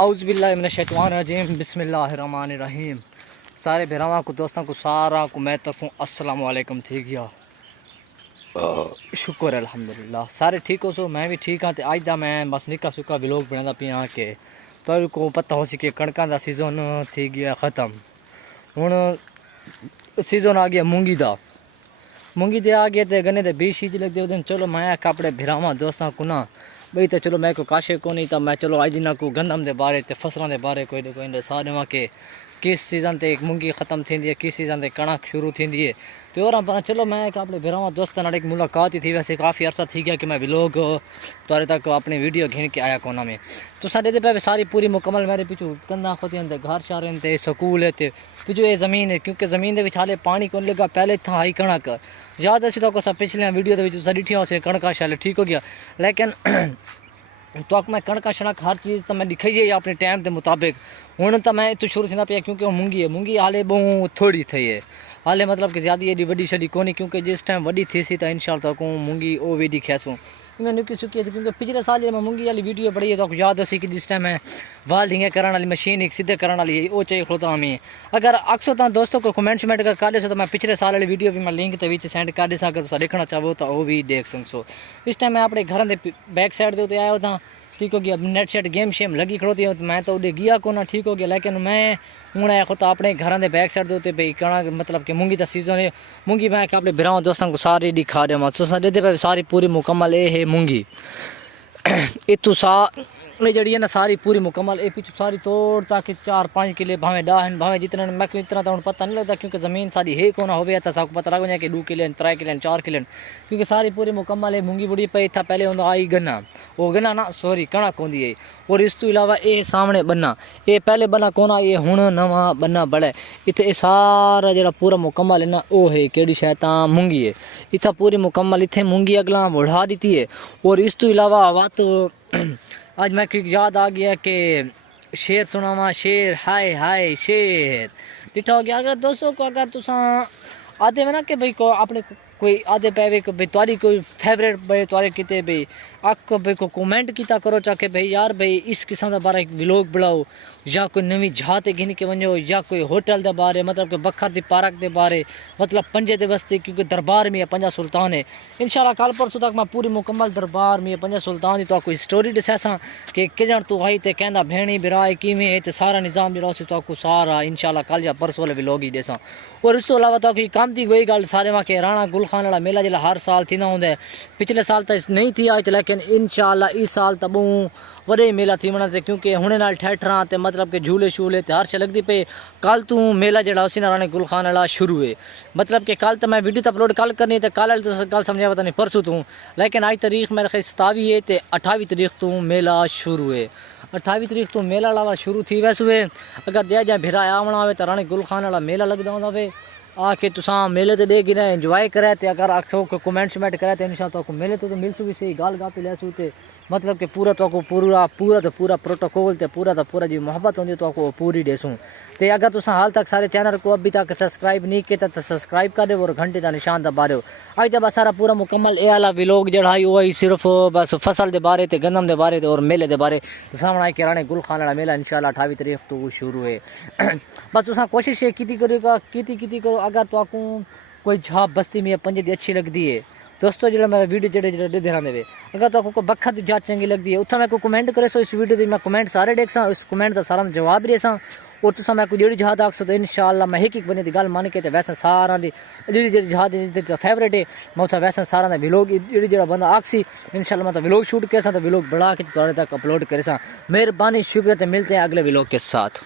اعوذ باللہ من الشیطان الرجیم بسم اللہ الرحمن الرحیم. سارے بھراواں کو دوستاں کو سارا کو میں طرفوں السلام علیکم. ٹھیک گیا شکر الحمدللہ سارے ٹھیک ہو سو میں بھی ٹھیک ہاں. تے اج دا میں بس نکا سکا ولاگ بنادا پیاں کہ تو کو پتہ ہو سی کہ کڑکاں دا سیزن تھی گیا ختم. ہن سیزن آ گیا مونگی دا. مونگی دے آ گیا تے گنے دے بیج شیج لگ دے. چلو میں کپڑے بھراواں دوستاں کو نہ بھئی تے چلو میں کو کاشے کو نہیں تا میں چلو اج نہ کو گندم دے بارے تے فصلاں دے بارے کوئی دے کوئی سارے وا کہ کس سیزن تے مونگی ختم تھیندی ہے کس سیزن تے کنک شروع تھیندی ہے. تے اور چلو میں اپنے بھراواں دوستاں نال ایک ملاقات ہی تھی. ویسے کافی عرصہ تھی گیا کہ میں ولاگ تارے تک اپنی ویڈیو گھن کے آیا کونا میں. تو ساڈے دے پے ساری پوری مکمل میرے پیچھے کندا کھوتیاں تے گھر شہرن تے سکول ہے تے پیچھے یہ زمین ہے کیونکہ زمین دے وچ حالے پانی کون لگا. پہلے تھا آئی کنک یاد اسی تو کو سب پچھلے ویڈیو دے وچ ڈٹھیاں سے کنکا شال ٹھیک ہو گیا. لیکن تو میں کڑکا شڑک ہر چیز تو میں دکھائی ہے اپنے ٹائم کے مطابق. ہوں تو میں اتو شروع تھا پیا کیونکہ وہ مونگی ہے. مونگی حالے بہت تھوڑی تھی ہے حالے مطلب کہ زیادہ ایڈی وڈی شڈی کونی کیونکہ جس ٹائم وڈی تھی سی تو انشاءاللہ تک مونگی وہ ویڈی کھیسوں میں نکی سکی تھی. کیونکہ پچھلے سال جب میں مونگی والی ویڈیو بڑی ہے تو یاد اسی کہ جس ٹائم میں وال ڈھنگے کرنے والی مشین ایک سیدھے کرنے والی وہ چاہیے کھلوتا ہمیں. اگر اکثر تو دوستوں کو کمنٹ شمنٹ کر دے سو تو میں پچھلے سال والی ویڈیو بھی میں لنک تے سینڈ کر دے سا. اگر دیکھنا چاہو تو وہ بھی دیکھ سکو. اس ٹائم میں اپنے گھر کے بیک سائڈ دے آیا تھا. ٹھیک ہو گیا نیٹ شیٹ گیم شیم لگی کھڑوتی ہے. میں تو اڈے گیا کو نہ ٹھیک ہو گیا. لیکن میں ہوں آیا خود اپنے گھر کے بیک سائڈ دے بھائی کہنا مطلب کہ مونگی کا سیزن ہے. مونگی میں اپنے بھراواں دوستوں کو ساری دکھا دیا. تو ساری پوری مکمل یہ ہے مونگی اتو سا جڑی ہے نا ساری پوری مکمل. یہ پیچھے ساری توڑ تاکہ 4-5 کلے بھاویں 10 ہیں بھاویں جتنے میں اتنا تو پتہ نہیں لگتا کیونکہ زمین ساری ہے کو نہ ہوئے تو سب کو پتہ لگ جائے کہ 2 کلے 3 کلے 4 کلے کیونکہ ساری پوری مکمل ہے. مونگی بڑی پئی تھا پہلے ہوں آئی گنا وہ گنا نا سوری کنک ہوندی ہے. اور اس تو علاوہ یہ سامنے بنا یہ پہلے بنا کون یہ ہوں نواں بنا بڑا اتنے یہ سارا جڑا پورا مکمل ہے نا وہ ہے کہڑی شاید مونگی ہے. اتنا پوری مکمل اتنے مونگی اگلا بڑھا دیتی ہے. اور اس تو علاوہ بات آج میں یاد آ گیا کہ شیر سناواں شیر ہائے ہائے شیر ڈٹھا ہو گیا. اگر دوستوں کو اگر تساں آدھے میں نا کہ بھائی کو اپنے کوئی آدھے پے کہ بھائی تاری کوئی فیوریٹ بھائی تارے کتے بھائی آپ بھائی کو کومنٹ کیتا کرو چاہ کہ بھائی یار بھائی اس قسم کا بارہ ایک ولاگ بڑھاؤ یا کوئی نوی جہات گھن کے ونجو یا کوئی ہوٹل دے بارے مطلب کہ بکھر دی پارک دے بارے مطلب پنجے دے وستے کیونکہ دربار میں ہے پنجا سلطان ہے. انشاءاللہ کل پرسوں تک میں پوری مکمل دربار میں پنجا سلطان دی تو کوئی سٹوری دسیا سا کہ کجن تو آئی تے کہندا بہنی برائے کیویں ہے تے سارا نظام جڑا سی تو کو سارا انشاءاللہ کل یا پرسوں والے ولاگ ہی دساں. اور اس تو علاوہ تو کوئی کام دی کوئی گل سارے واں کہ رانا گل خان والا میلہ جڑا ہر سال تھیندا ہوندا ہے. پچھلے سال تو نہیں تھی آج لیکن انشاءاللہ اس سال تو بہت وڈے میلہ تھی ونا تے کیونکہ ہنے نال ٹھٹراں تے مطلب کہ جھولے شولے تے ہر شے لگدی پئی. کل تو میلہ جڑا اسی رانے گل خان والا شروع ہے مطلب کہ کل تو میں ویڈیو تے اپلوڈ کل کرنی تے کل گل سمجھا پتہ نہیں پرسوں تو. لیکن آج تاریخ میرے خیال 27 ہے تے 28 تاریخ تو میلہ شروع ہے. 28 تاریخ تو میلہ والا شروع تھی ویسے اگر دیا جائے بھرا آونا ہوئے تو رانے گل خان والا میلہ لگدا ہوندا ہوئے آ کے تساں میلے تے دے گنے انجوائے کرے تے اگر آکھو کہ کومنٹ شمنٹ کرے تے انشاءاللہ تو میلے تو مل سو بھی صحیح گال گا تے لے سو تے مطلب کہ پورا تو کو پورا پروٹوکول تے پورا جی محبت ہوندی تو کو پوری دیسوں. تے اگر تساں حال تک سارے چینل کو ابھی تک سبسکرائب نہیں کیتا تو سبسکرائب کر دے اور گھنٹے دا نشان دبا دو. اج جب سارا پورا مکمل اے والا ولاگ جڑا ہے وہ صرف بس فصل دے بارے تے گندم دے بارے تے اور میلے دے بارے سامنے کہ رانے گل خان والا میلہ انشاءاللہ 28 تاریخ تو شروع ہے. بس تساں کوشش کیتی کرو اگر تو کوئی جھا بستی میں پنجے دی اچھی لگدی ہے دوستو جڑا میرا ویڈیو جڑے دکھاندے وے اگر تو کو بکھا دی جات چنگی لگدی ہے اتھا میں کو کمنٹ کرے سو اس ویڈیو دی میں کمنٹ سارے دیکھساں اس کمنٹ دا سارا جواب دیساں. اور تساں میں کو جڑی جہاد آکھسو تو انشاءاللہ میں ایک بندے دی گل مان کے تے ویسے سارا دی جڑی جہاد دی فیورٹ ہے میں اتھا ویسے سارا دا ولاگ جڑا بندہ آکسی انشاءاللہ میں تو ولاگ شوٹ کرساں تو ولاگ بڑھا کے تھوڑے تک اپلوڈ کرساں. مہربانی شکریہ تے ملتے ہیں اگلے ولاگ کے ساتھ.